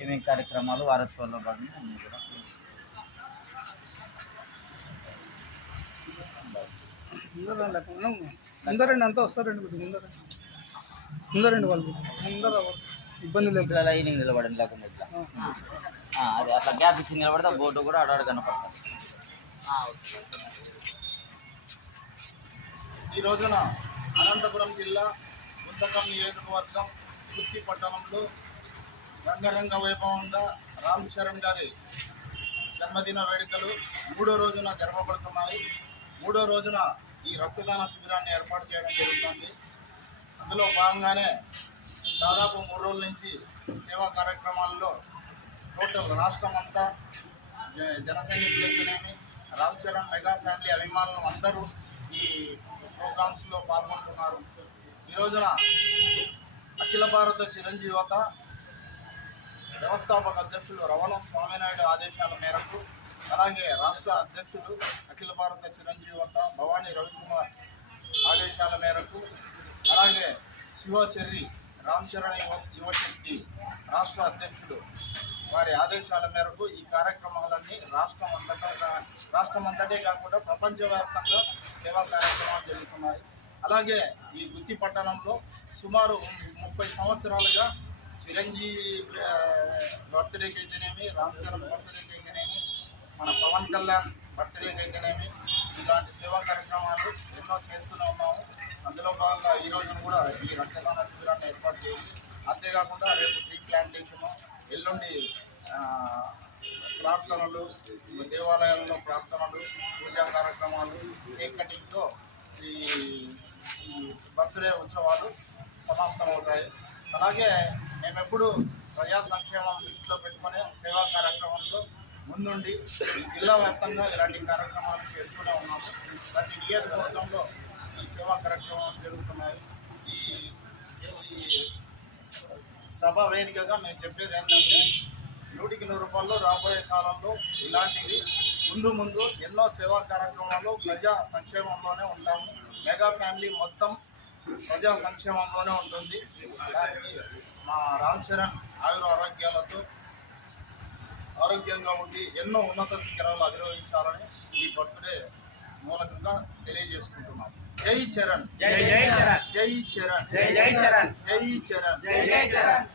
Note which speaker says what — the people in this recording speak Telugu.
Speaker 1: ఏమేమి కార్యక్రమాలు వారోత్సవాల్లో భాగంగా అన్నీ కూడా
Speaker 2: ముందరండి అంతా వస్తారండి కొద్దిగా ముందరండి ముందరండి వాళ్ళు. ముందర ఇబ్బంది లేదు.
Speaker 1: లైనింగ్ నిలబడండి లేకుండా ఇట్లా ఆ, అదే అట్లా గ్యాప్ ఇచ్చి నిలబడితే బోర్డు కూడా అడవాడు కనపడతాం
Speaker 3: ఈ రోజున అనంతపురం జిల్లా గుంతకం నియోజకవర్గం గుత్తి పట్టణంలో రంగరంగ వైభవంగా రామ్ చరణ్ గారి జన్మదిన వేడుకలు మూడో రోజున జరపబడుతున్నాయి. మూడో రోజున ఈ రక్తదాన శిబిరాన్ని ఏర్పాటు చేయడం జరుగుతుంది. అందులో భాగంగానే దాదాపు మూడు రోజుల నుంచి సేవా కార్యక్రమాల్లో టోటల్ రాష్ట్రం అంతా జ- జన సైనికులు రామ్ చరణ్ మెగా ఫ్యామిలీ అభిమానులు అందరూ ఈ ప్రోగ్రామ్స్లో పాల్గొంటున్నారు. ఈ రోజున అఖిల భారత చిరంజీవత వ్యవస్థాపక అధ్యక్షులు రవణ స్వామినాయుడు ఆదేశాల మేరకు అలాగే రాష్ట్ర అధ్యక్షులు అఖిల భారత చిరంజీవత భవానీ రవికుమార్ ఆదేశాల మేరకు అలాగే శివచర్రి రామ్ చరణ్ యువ యువశక్తి రాష్ట్ర అధ్యక్షుడు వారి ఆదేశాల మేరకు ఈ కార్యక్రమాలన్నీ రాష్ట్రం అంతటా రాష్ట్రం అంతటే కాకుండా ప్రపంచవ్యాప్తంగా సేవా కార్యక్రమాలు జరుగుతున్నాయి. అలాగే ఈ గుత్తి పట్టణంలో సుమారు ముప్పై సంవత్సరాలుగా చిరంజీవి బర్త్డేకి అయితేనేమి రామ్ చరణ్ బర్త్డేకి అయితేనేమి మన పవన్ కళ్యాణ్ బర్త్డేకి అయితేనేమి ఇలాంటి సేవా కార్యక్రమాలు ఎన్నో చేస్తూనే ఉన్నాము. అందులో భాగంగా ఈ రోజున కూడా ఈ రక్తదాన శిబిరాన్ని ఏర్పాటు చేయాలి అంతేకాకుండా రేపు ట్రీ ప్లాంటేషన్ ఎల్లుండి ప్రార్థనలు దేవాలయాల్లో ప్రార్థనలు పూజా కార్యక్రమాలు కేక్ కటింగ్తో ఈ ఈ బర్త్డే ఉత్సవాలు సమాప్తమవుతాయి. అలాగే మేమెప్పుడు ప్రజా సంక్షేమం దృష్టిలో పెట్టుకునే సేవా కార్యక్రమంలో ముందుండి జిల్లా వ్యాప్తంగా ఇలాంటి కార్యక్రమాలు చేస్తూనే ఉన్నాము. ప్రతి నియోజకవర్గంలో ఈ సేవా కార్యక్రమాలు జరుగుతున్నాయి. ఈ ఈ సభ వేదికగా మేము చెప్పేది ఏంటంటే నూటికి నూరు రూపాయలు రాబోయే కాలంలో ఇలాంటివి ముందు ముందు ఎన్నో సేవా కార్యక్రమాలు ప్రజా సంక్షేమంలోనే ఉంటాము. మెగా ఫ్యామిలీ మొత్తం ప్రజా సంక్షేమంలోనే ఉంటుంది. మా రామ్ చరణ్ ఆయుర ఆరోగ్యాలతో ఆరోగ్యంగా ఉండి ఎన్నో ఉన్నత శిఖరాలు అధిరోహించాలని ఈ బర్త్డే మూలకంగా తెలియజేసుకుంటున్నాం. జై చరణ్.
Speaker 2: జై జై చరణ్.
Speaker 3: జై చరణ్.
Speaker 2: జై చరణ్.
Speaker 3: జై చరణ్.
Speaker 2: జై జై చరణ్.